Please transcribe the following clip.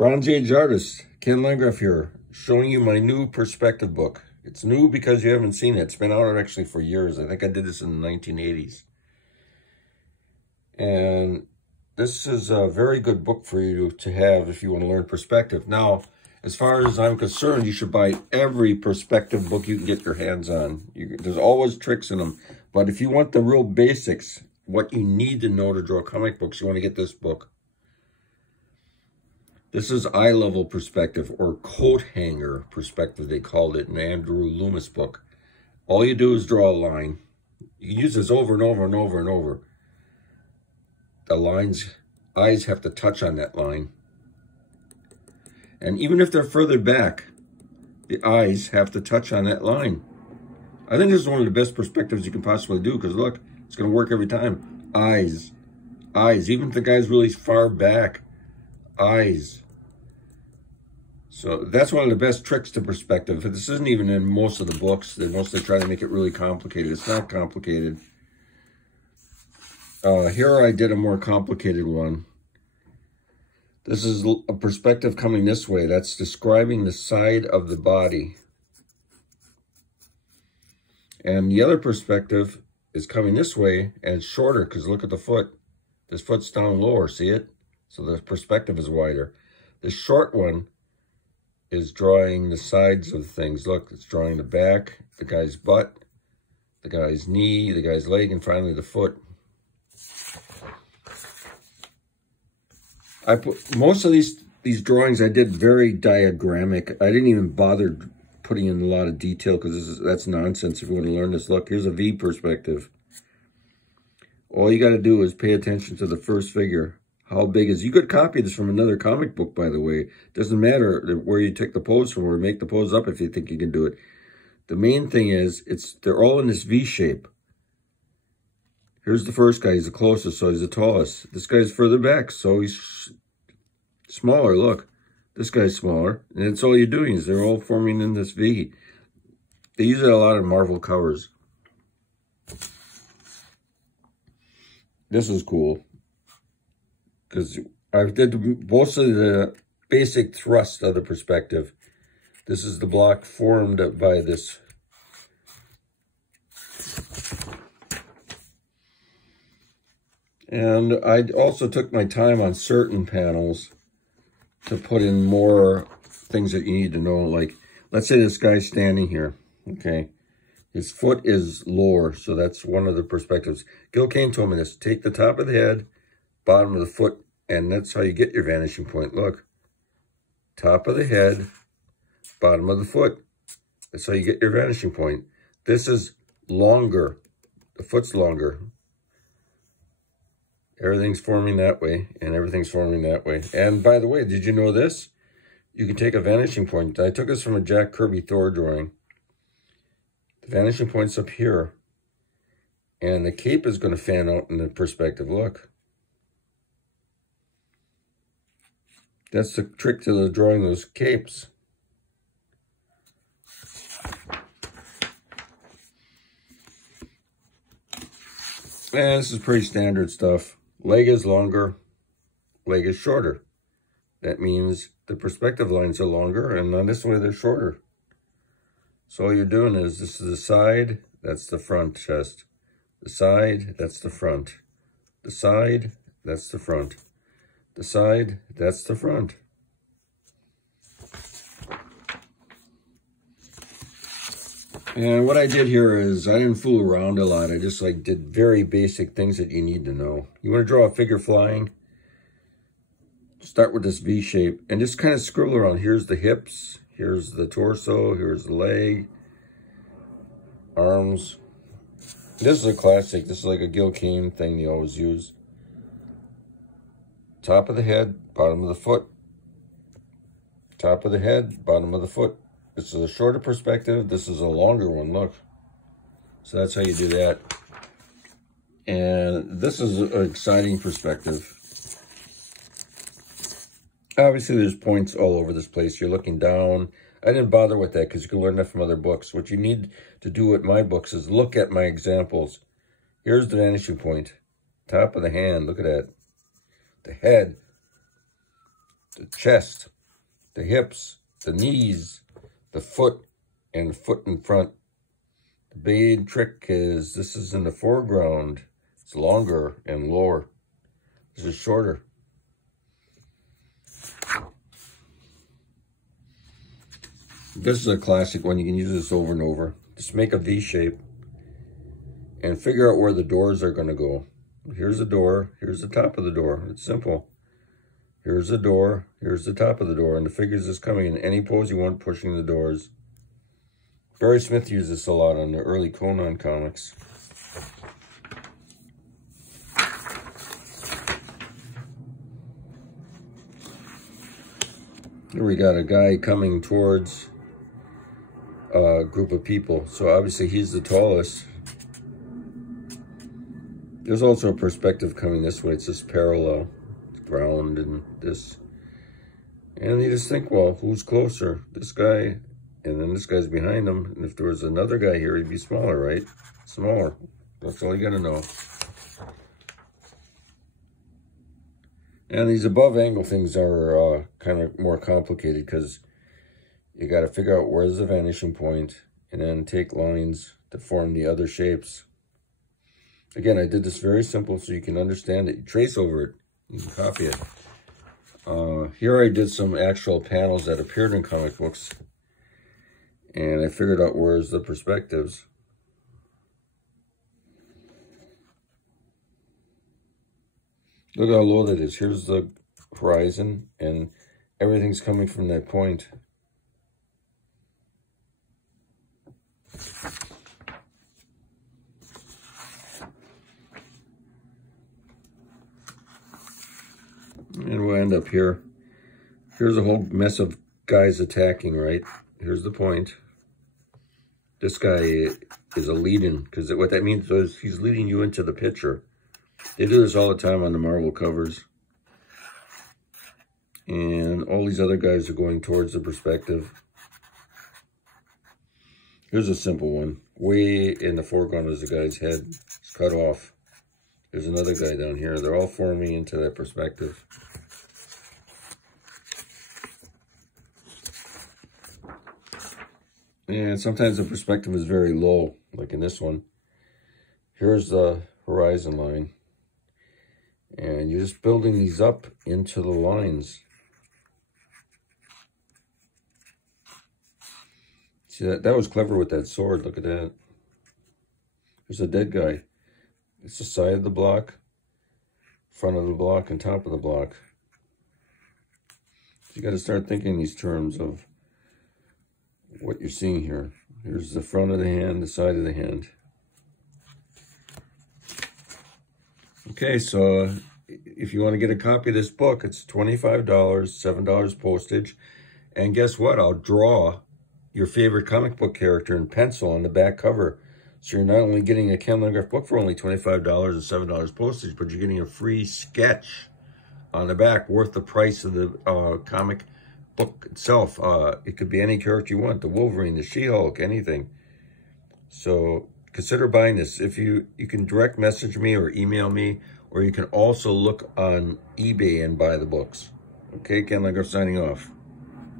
Bronze Age artist, Ken Landgraf here, showing you my new perspective book. It's new because you haven't seen it. It's been out actually for years. I think I did this in the 1980s. And this is a very good book for you to have if you want to learn perspective. Now, as far as I'm concerned, you should buy every perspective book you can get your hands on. There's always tricks in them. But if you want the real basics, what you need to know to draw comic books, you want to get this book. This is eye-level perspective, or coat hanger perspective, they called it in Andrew Loomis' book. All you do is draw a line. You can use this over and over and over and over. The eyes have to touch on that line. And even if they're further back, the eyes have to touch on that line. I think this is one of the best perspectives you can possibly do, because look, it's going to work every time. Eyes. Even if the guy's really far back, eyes. So that's one of the best tricks to perspective. This isn't even in most of the books. They mostly try to make it really complicated. It's not complicated. Here I did a more complicated one. This is a perspective coming this way. That's describing the side of the body. And the other perspective is coming this way, and it's shorter because look at the foot. This foot's down lower, see it? So the perspective is wider. The short one is drawing the sides of things. Look, it's drawing the back, the guy's butt, the guy's knee, the guy's leg, and finally the foot. I put most of these drawings I did very diagrammic. I didn't even bother putting in a lot of detail because that's nonsense if you want to learn this. Look, here's a V perspective. All you got to do is pay attention to the first figure. How big is... You could copy this from another comic book, by the way. Doesn't matter where you take the pose from or make the pose up if you think you can do it. The main thing is, they're all in this V shape. Here's the first guy. He's the closest, so he's the tallest. This guy's further back, so he's smaller. Look, this guy's smaller. And that's all you're doing is they're all forming in this V. They use it a lot in Marvel covers. This is cool, because I did mostly the basic thrust of the perspective. This is the block formed by this. And I also took my time on certain panels to put in more things that you need to know. Like, let's say this guy's standing here, okay? His foot is lower, so that's one of the perspectives. Gil Kane told me this. Take the top of the head, bottom of the foot, and that's how you get your vanishing point. Look, top of the head, bottom of the foot. That's how you get your vanishing point. This is longer. The foot's longer. Everything's forming that way, and everything's forming that way. And by the way, did you know this? You can take a vanishing point. I took this from a Jack Kirby Thor drawing. The vanishing point's up here. And the cape is going to fan out in the perspective. Look. That's the trick to the drawing those capes. And this is pretty standard stuff. Leg is longer, leg is shorter. That means the perspective lines are longer, and on this way they're shorter. So all you're doing is, this is the side, that's the front chest. The side, that's the front. The side, that's the front. The side, that's the front. And what I did here is I didn't fool around a lot. I just did very basic things that you need to know. You want to draw a figure flying? Start with this V shape and just kind of scribble around. Here's the hips, here's the torso, here's the leg, arms. This is a classic. This is like a Gil Kane thing they always use. Top of the head, bottom of the foot. Top of the head, bottom of the foot. This is a shorter perspective. This is a longer one, look. So that's how you do that. And this is an exciting perspective. Obviously, there's points all over this place. You're looking down. I didn't bother with that because you can learn that from other books. What you need to do with my books is look at my examples. Here's the vanishing point. Top of the hand, look at that. The head. the chest, the hips, the knees, the foot, and the foot in front. The big trick is this is in the foreground. It's longer and lower. This is shorter. This is a classic one. You can use this over and over. Just make a V shape and figure out where the doors are going to go. Here's the door. Here's the top of the door. It's simple. Here's the door. Here's the top of the door. And the figures is coming in any pose you want, pushing the doors. Barry Smith used this a lot on the early Conan comics. Here we got a guy coming towards a group of people. So obviously he's the tallest. There's also a perspective coming this way. It's just parallel. It's ground and this. And you just think, well, who's closer? This guy, and then this guy's behind him. And if there was another guy here, he'd be smaller, right? Smaller. That's all you gotta know. And these above angle things are kind of more complicated because you got to figure out where's the vanishing point and then take lines to form the other shapes. Again, I did this very simple so you can understand it. You trace over it. You can copy it. Here I did some actual panels that appeared in comic books. And I figured out where's the perspectives. Look how low that is. Here's the horizon, and everything's coming from that point. And we'll end up here. Here's a whole mess of guys attacking, right? Here's the point. This guy is a lead-in, because what that means is he's leading you into the picture. They do this all the time on the Marvel covers. And all these other guys are going towards the perspective. Here's a simple one. Way in the foreground is the guy's head. It's cut off. There's another guy down here. They're all forming into that perspective. And sometimes the perspective is very low, like in this one. Here's the horizon line. And you're just building these up into the lines. See, that was clever with that sword. Look at that. There's a dead guy. It's the side of the block, front of the block, and top of the block. So you got to start thinking these terms of what you're seeing here. Here's the front of the hand, the side of the hand. Okay, so if you want to get a copy of this book, it's $25, $7 postage. And guess what? I'll draw your favorite comic book character in pencil on the back cover. So you're not only getting a Ken Landgraf book for only $25 and $7 postage, but you're getting a free sketch on the back worth the price of the comic book itself. It could be any character you want, the Wolverine, the She-Hulk, anything. So consider buying this. If you can direct message me or email me, or you can also look on eBay and buy the books. Okay, Ken Landgraf signing off.